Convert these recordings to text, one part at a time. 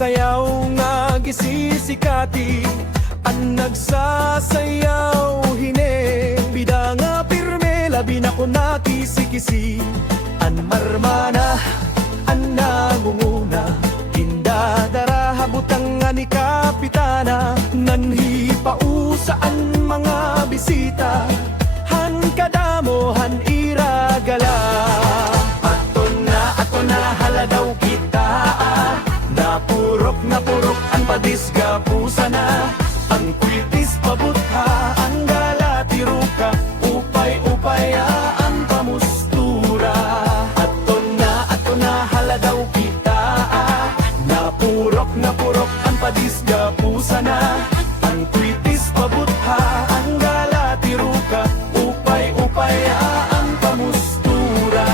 sayaw nga gisisikati, ang nagsasayaw hine. Bida nga pirme, labi na ko nakisi-kisi, an marmana, an nangunguna, indadara habutang nga ni kapitana, nanhi pausaan mga bisita, han kadamo han iragala. Ato na haladaw kita, napurok ang padisga pusa na, ang kultis pabutha, ang galatiruka, upay-upaya ang pamustura. Ato na haladaw kita, napurok ang padisga pusa na, ang kultis pabutha, ang galatiruka, upay-upaya ang pamustura.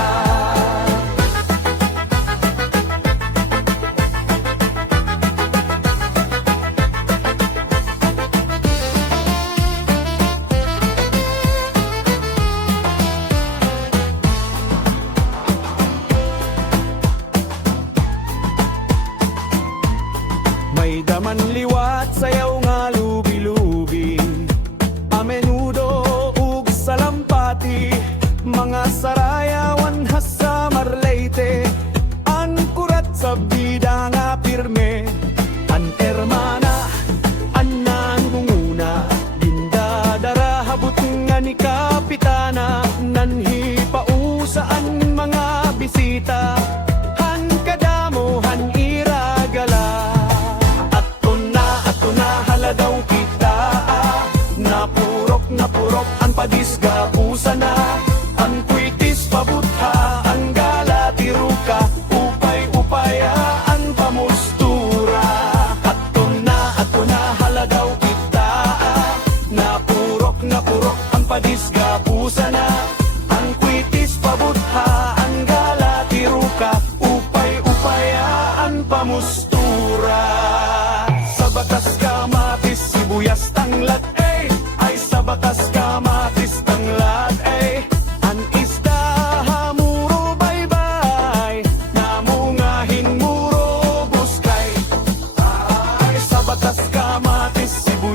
May daman liwat, sayaw nga lubi-lubi, a menudo ug salampati, mga sarayawan hasa marleyte, an kurat sa bida nga pirme, an hermana, an nangunguna, dindadara habut nga ni kapitana, nanhi pausaan mga bisita, han kadamo han iragala. Haladaw kita, napurok ang padisga pusa na, ang kwitis pabutha, ang galatiruka, upay-upaya ang pamustura. Ato na haladaw kita, napurok ang padisga pusa na, ang kwitis pabutha, ang galatiruka, upay-upaya ang pamustura. Sa batas kamatis, sibuyas tanglad, ay sa batas kamatis tanglad, an isda hamuro baybay, namungahin muro buskay, ay sa batas kamatis, sibuyas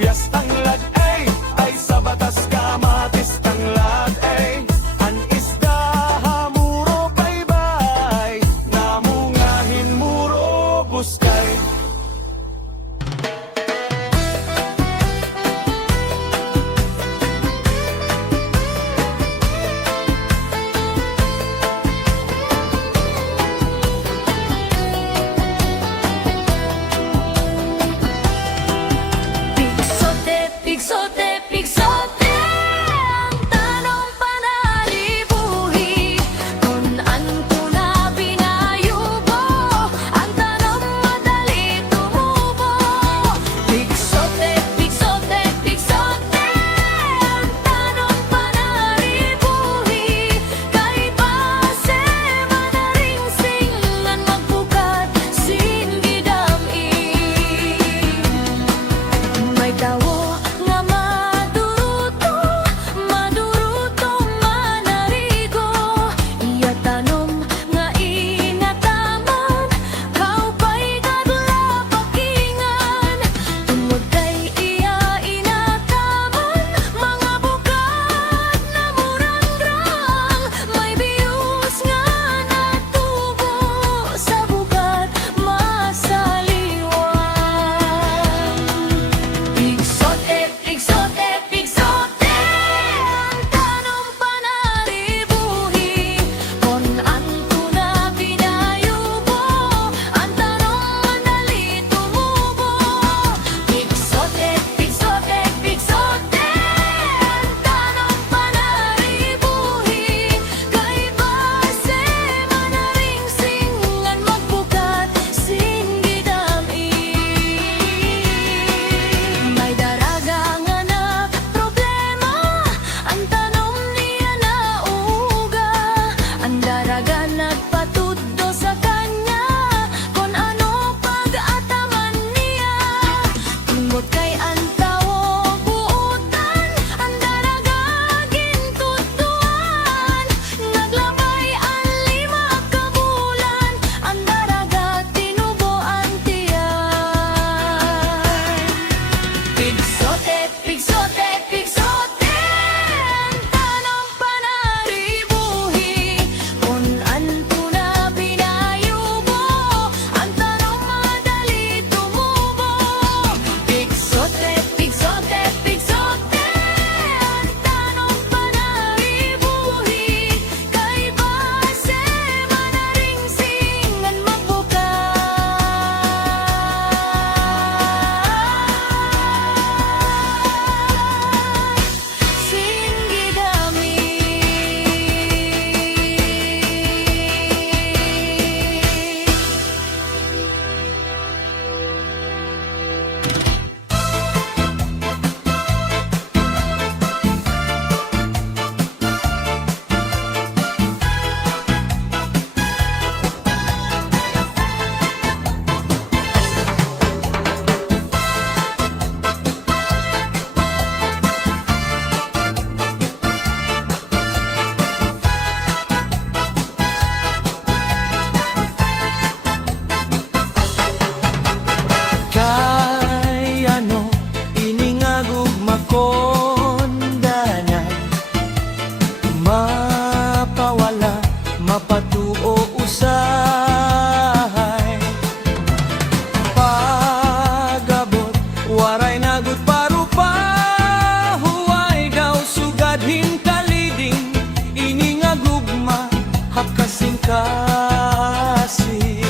kasing.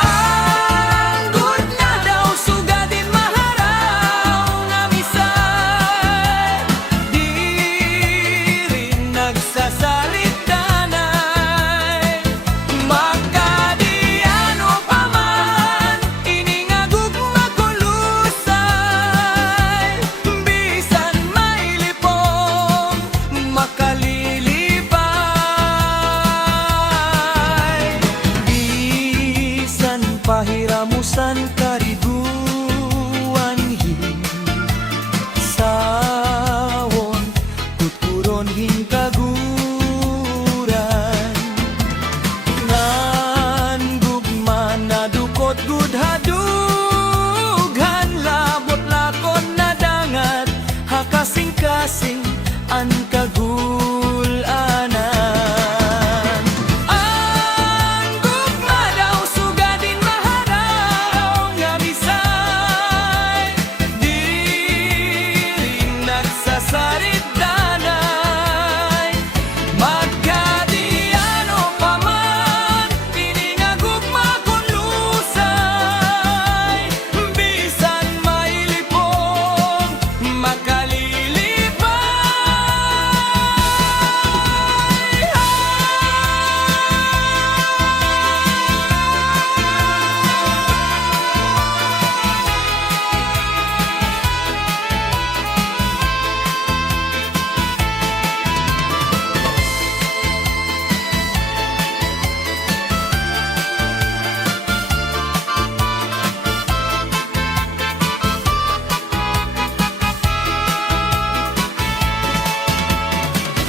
Anggod na daw sugadin maharaw nga misay, di rin nagsasalit-danay. Magkadiano pa man, iningagug makulusay, bisan may lipong makalilipay. Bisan pahiramusan kariguan sawon tuturon hingkaguran, ngan gugman na dukot gudhadughan, labot lakon na dangat hakasing-kasing an kagulanan. Ang gugma daw sugadin maharaw nga misay, di rin nagsasalit-danay. Magkadiano pa man, piningagug makulusay, bisan may lipong makalilipay.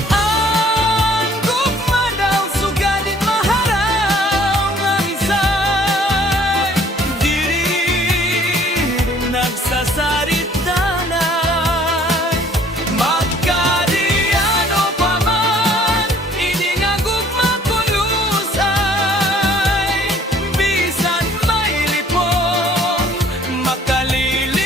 Ang gugma daw sugadin maharaw nga misay, di rin nagsasalit-danay. Magkadiano pa man, iningagug makulusay, bisan may lipong makalilipay.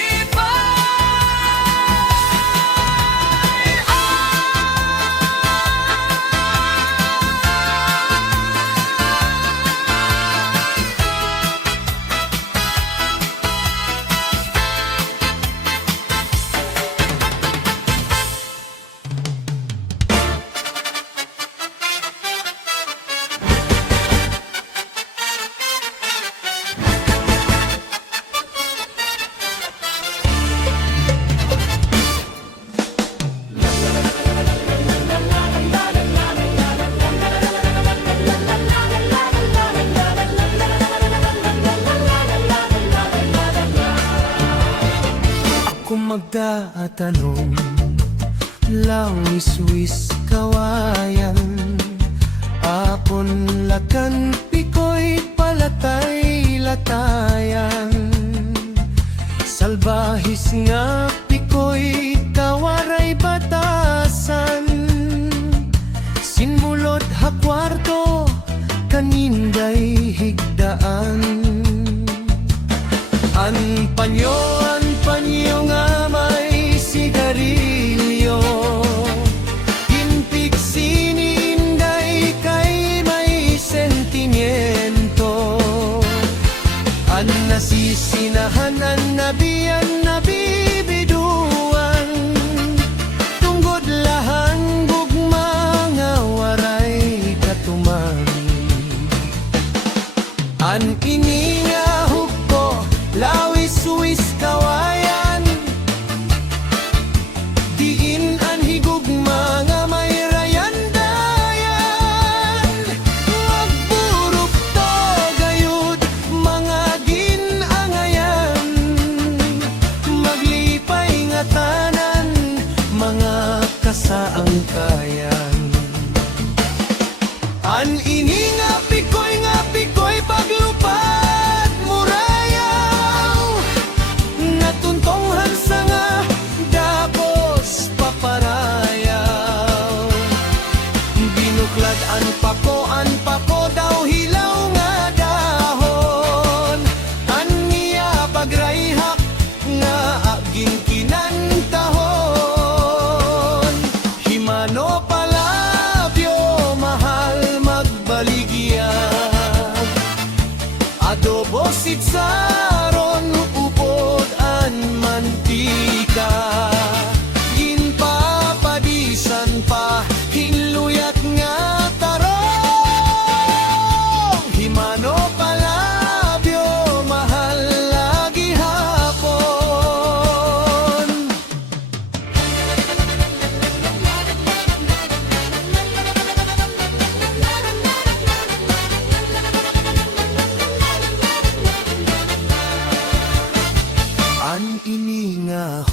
Kung magdatanong, lawis-wis kawayan, apon lakan pikoy palatay-latayan, salbahis nga pikoy kawaray batasan, sinmulod hakwarto kaninday higdaan. An panyo nga may sigarilyo, inpig sininday kay may sentimiento. An nasisinahan an nabiyan nabibiduan, tunggod lahang gugma nga waray katuman. An ininga hukbo lawis-wis kawayan, diin an higugma nga may rayandayan. Magburok to gayud mga ginangayan, maglipay nga tanan mga kasaangkayan. An ininga pikoy paglupad murayaw, natuntonghan sa nga dapos paparayaw. Binuklad an pako daw hilaw nga dahon, an niya pagrayhak nga aging kinantahon. Himano palabyo mahal magba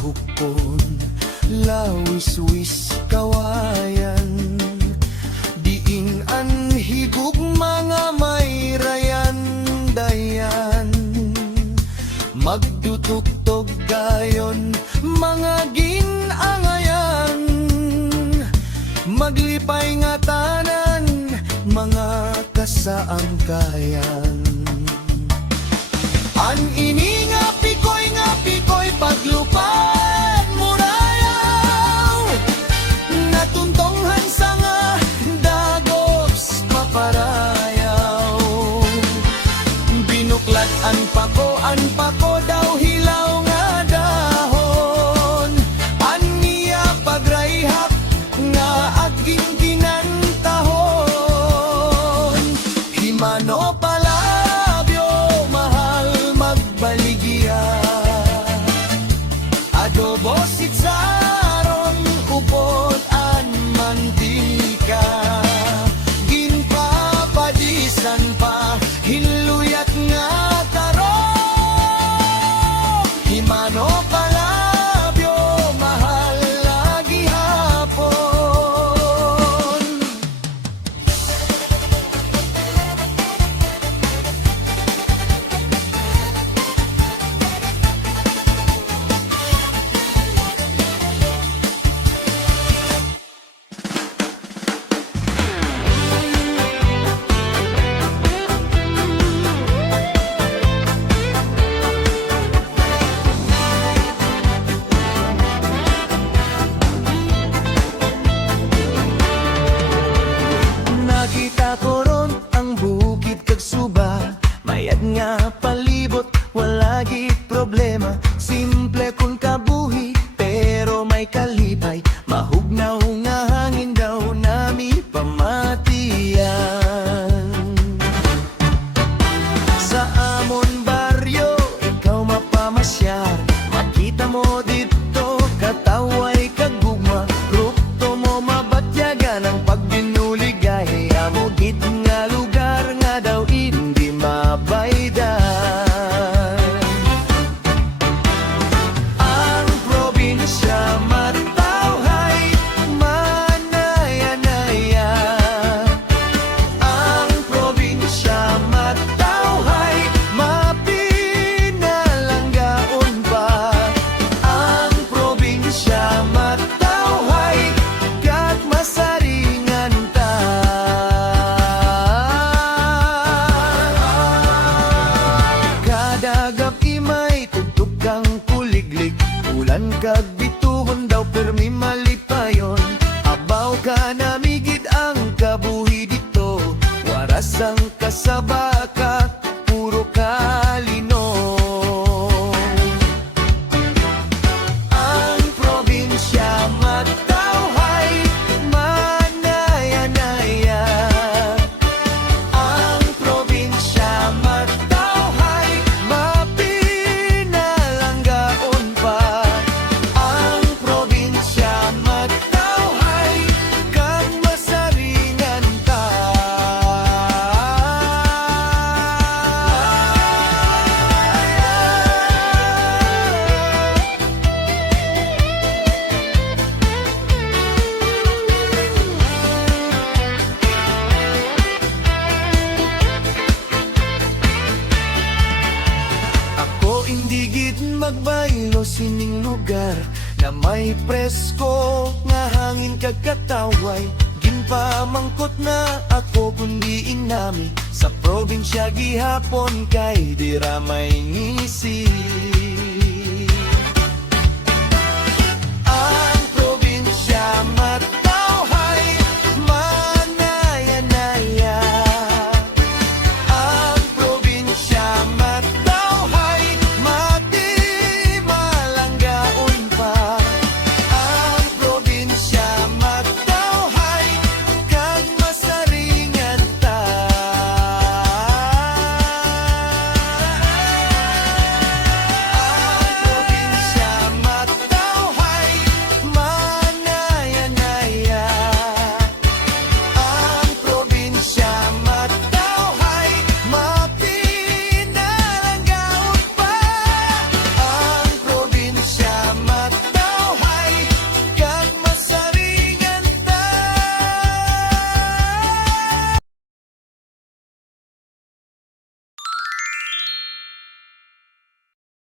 hukon, lawis-wis kawayan, diin an higug mga may rayan dayan, magdutugtog gayon mga ginangayan, maglipay nga tanan mga kasaang kayan. An ini nga pikoy paglupad murayaw, natuntonghan sa nga dagops paparayaw, binuklat an pako daw hilaw nga dahon, aniya pagrayhak nga aging ginantahon, himano palabyo mahal magbaligya, adobo sitsaron upod an mantika, ginpapadisan pa hinluyat nga tarong, himano palabyo mahal lagi hapon. Nakita ko ron ang bukid kag suba, mayad nga palibot, wala gid problema. Simple kun kabuhi, pero may kalipay, mahugnaw nga hangin daw nami pamatiyan. Sa amon baryo, ikaw mapamasyar, makita mo dito kataway kag gugma, rukto mo mabatyagan ang pagbinuligay, amo gid nga lugar nga daw hindi mabaydan. Ang probinsya matawhay, manayanaya. Ang probinsya matawhay, mapinalanggaon pa. Ang probinsya matawhay, kag masaringan ta. Kadagap imay tugtog kang kuliglig, ulan kag bituhon daw permi malipayon. Abaw ka namigid ang kabuhi dito, waras ang kasabaka, puro kalinong. Ang probinsya matawhay, manayanaya. Ang probinsya matawhay, mapinalanggaon pa. Ang probinsya matawhay, kag masaringan ta. Ako indigid magbaylo sining lugar na may presko nga hangin kag kataway, ginpamangkot na ako kundi nami sa probinsya gihapon kay dira may ngisi.